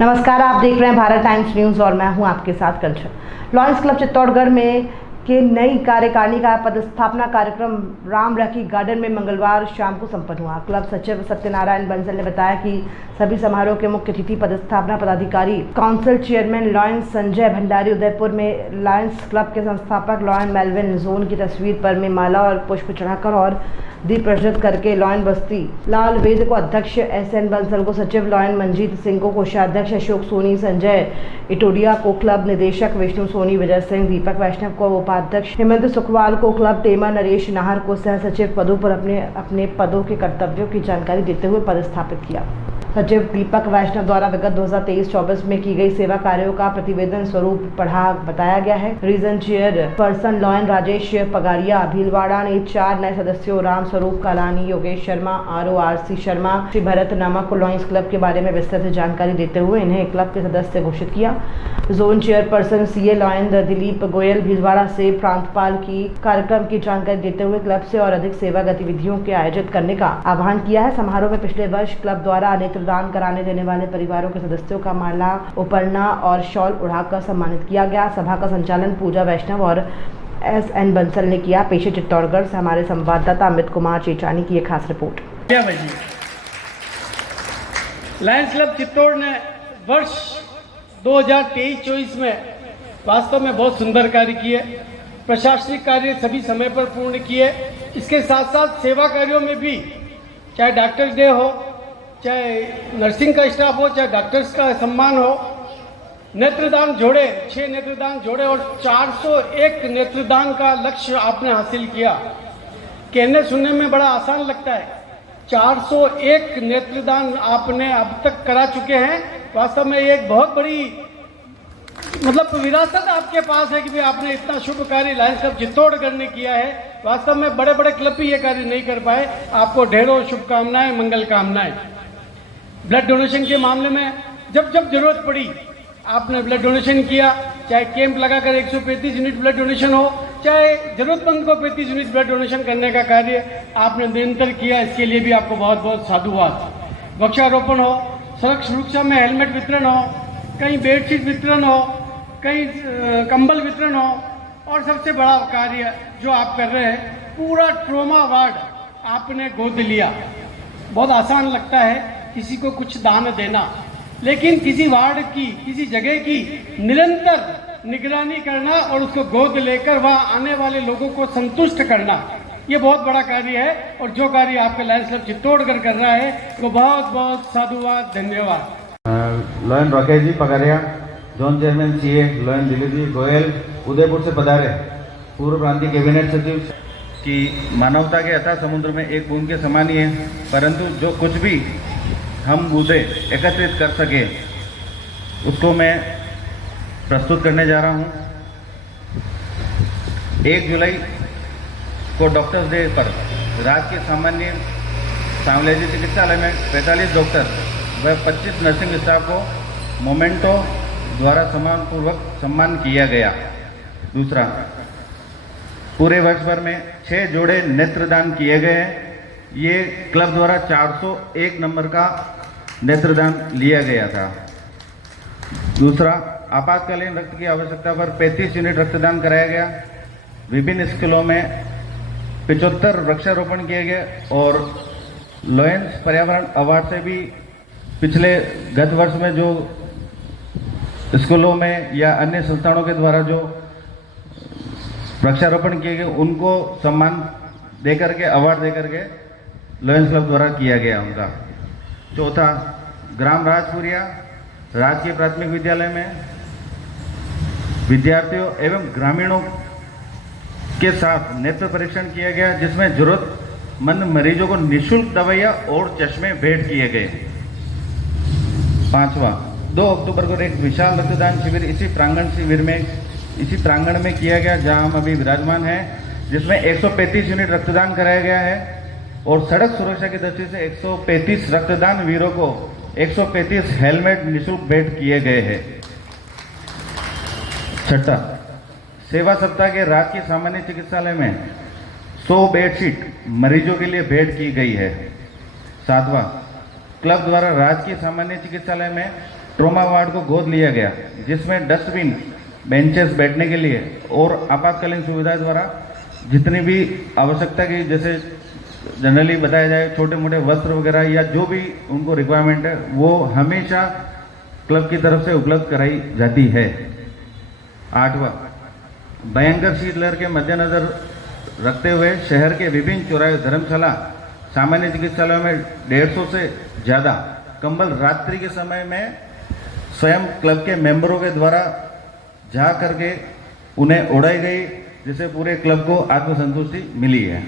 नमस्कार, आप देख रहे हैं भारत टाइम्स न्यूज़ और मैं हूं आपके साथ कंचन। लॉयंस क्लब चित्तौड़गढ़ में के नई कार्यकारिणी का पदस्थापना कार्यक्रम राम रखी गार्डन में मंगलवार शाम को संपन्न हुआ। क्लब सचिव सत्यनारायण बंसल ने बताया कि सभी समारोह के मुख्य अतिथि पदस्थापना पदाधिकारी council chairman lions Sanjay Bhandari, Udaipur में लॉयंस क्लब के संस्थापक लॉयन मेलविन जोन की तस्वीर पर में माला और पुष्प चढ़ाकर और दीप प्रज्वलित करके लॉयन बस्ती लाल वेद को अध्यक्ष SN बंसल को सचिव लॉयन मंजीत सिंह को कोषाध्यक्ष अशोक सोनी, संजय इटोडिया को क्लब निदेशक विष्णु सोनी, विजय सिंह, दीपक वैष्णव को उपाध्यक्ष, हेमंत सुखवाल को क्लब टेमा, नरेश नाहर को सह सचिव पदों पर अपने अपने पदों के कर्तव्यों की जानकारी देते हुए पदस्थापित किया। सचिव दीपक वैष्णव द्वारा विगत 2023-24 में की गई सेवा कार्यों का प्रतिवेदन स्वरूप पढ़ा बताया गया है। Region chairperson lion Rajesh Pagariya Bhilwara ने 4 नए सदस्यों राम स्वरूप कालानी, योगेश शर्मा, RORC शर्मा, श्री भरत नामक को लॉयंस क्लब के बारे में विस्तृत जानकारी देते हुए इन्हें क्लब के सदस्य घोषित किया। Zone chairperson CA lion Dilip Goyal Bhilwara से प्रांतपाल की कार्यक्रम की जानकारी देते हुए क्लब से और अधिक सेवा गतिविधियों के आयोजित करने का आह्वान किया है। समारोह में पिछले वर्ष क्लब द्वारा नेत्रदान कराने देने वाले परिवारों के सदस्यों का माला, उपरना और शॉल उड़ाकर सम्मानित किया गया। सभा का संचालन पूजा वैष्णव और SN बंसल ने किया। पेश चित्तौड़गढ़ से हमारे संवाददाता अमित कुमार चेचानी की एक खास रिपोर्ट। लॉयंस क्लब चित्तौड़ ने वर्ष 2023-24 में वास्तव में बहुत सुंदर कार्य किए। प्रशासनिक कार्य सभी समय पर पूर्ण किए। इसके साथ साथ सेवा कार्यों में भी, चाहे डॉक्टर्स डे हो, चाहे नर्सिंग का स्टाफ हो, चाहे डॉक्टर्स का सम्मान हो, नेत्रदान जोड़े 6 नेत्रदान जोड़े और 401 नेत्रदान का लक्ष्य आपने हासिल किया। कहने सुनने में बड़ा आसान लगता है, 401 नेत्रदान आपने अब तक करा चुके हैं। वास्तव में ये एक बहुत बड़ी विरासत आपके पास है कि भी आपने इतना शुभ कार्य लॉयंस क्लब चित्तौड़गढ़ ने किया है। वास्तव में बड़े बड़े क्लब भी ये कार्य नहीं कर पाए। आपको ढेरों शुभकामनाएं, मंगल कामनाएं। ब्लड डोनेशन के मामले में जब जब जरूरत पड़ी आपने ब्लड डोनेशन किया, चाहे कैंप लगाकर 135 यूनिट ब्लड डोनेशन हो, चाहे जरूरतमंद को 35 यूनिट ब्लड डोनेशन करने का कार्य आपने निरंतर किया। इसके लिए भी आपको बहुत बहुत साधुवाद। वृक्षारोपण हो, सड़क सुरक्षा में हेलमेट वितरण हो, कहीं बेडशीट वितरण हो, कहीं कंबल वितरण हो, और सबसे बड़ा कार्य जो आप कर रहे हैं, पूरा ट्रोमा वार्ड आपने गोद लिया। बहुत आसान लगता है किसी को कुछ दान देना, लेकिन किसी वार्ड की, किसी जगह की निरंतर निगरानी करना और उसको गोद लेकर वहाँ आने वाले लोगों को संतुष्ट करना, ये बहुत बड़ा कार्य है। और जो कार्य आपका लॉयंस क्लब चित्तौड़गढ़ कर रहा है वो बहुत बहुत साधुवाद, धन्यवाद। Lion Rakesh ji Pagariya, zone chairman CA lion Dilip Goyal, Udaipur से पधारे पूर्व प्रांतीय कैबिनेट सचिव की मानवता के अथाह समुद्र में एक बूंद के समान ही है, परंतु जो कुछ भी हम मुद्दे एकत्रित कर सके उसको मैं प्रस्तुत करने जा रहा हूँ। 1 जुलाई को डॉक्टर्स डे पर राजकीय सामान्य सांवलेजी चिकित्सालय में 45 डॉक्टर व 25 नर्सिंग स्टाफ को मोमेंटो द्वारा सम्मानपूर्वक सम्मान किया गया। दूसरा, पूरे वर्ष भर में 6 जोड़े नेत्रदान किए गए हैं। ये क्लब द्वारा 401 नंबर का नेत्रदान लिया गया था। दूसरा, आपातकालीन रक्त की आवश्यकता पर 35 यूनिट रक्तदान कराया गया। विभिन्न स्कूलों में 75 वृक्षारोपण किए गए और लॉयंस पर्यावरण अवार्ड से भी पिछले गत वर्ष में जो स्कूलों में या अन्य संस्थानों के द्वारा जो वृक्षारोपण किए गए उनको सम्मान देकर के, अवार्ड देकर के लॉयंस क्लब द्वारा किया गया उनका। चौथा, ग्राम राजपुरिया राजकीय प्राथमिक विद्यालय में विद्यार्थियों एवं ग्रामीणों के साथ नेत्र परीक्षण किया गया, जिसमें जरूरतमंद मरीजों को निःशुल्क दवाइयाँ और चश्मे भेंट किए गए। पांचवा, 2 अक्टूबर को एक विशाल रक्तदान शिविर इसी प्रांगण में किया गया जहां हम अभी विराजमान हैं, जिसमें 135 यूनिट रक्तदान कराया गया है और सड़क सुरक्षा की दृष्टि से 135 रक्तदान वीरों को 135 हेलमेट निःशुल्क भेंट किए गए हैं। छठा, सेवा सप्ताह के राजकीय सामान्य चिकित्सालय में 100 बेडशीट मरीजों के लिए भेंट की गई है। सातवां, क्लब द्वारा राजकीय सामान्य चिकित्सालय में ट्रॉमा वार्ड को गोद लिया गया, जिसमें डस्टबिन, बेंचेस बैठने के लिए और आपातकालीन सुविधाएं द्वारा जितनी भी आवश्यकता की, जैसे जनरली बताया जाए छोटे मोटे वस्त्र वगैरह या जो भी उनको रिक्वायरमेंट है, वो हमेशा क्लब की तरफ से उपलब्ध कराई जाती है। 8वां, भयंकर शीतलहर के मद्देनजर रखते हुए शहर के विभिन्न चौराहे, धर्मशाला, सामान्य चिकित्सालयों में 150 से ज़्यादा कंबल रात्रि के समय में स्वयं क्लब के मेंबरों के द्वारा जा करके उन्हें उड़ाई गई, जिससे पूरे क्लब को आत्मसंतुष्टि मिली है।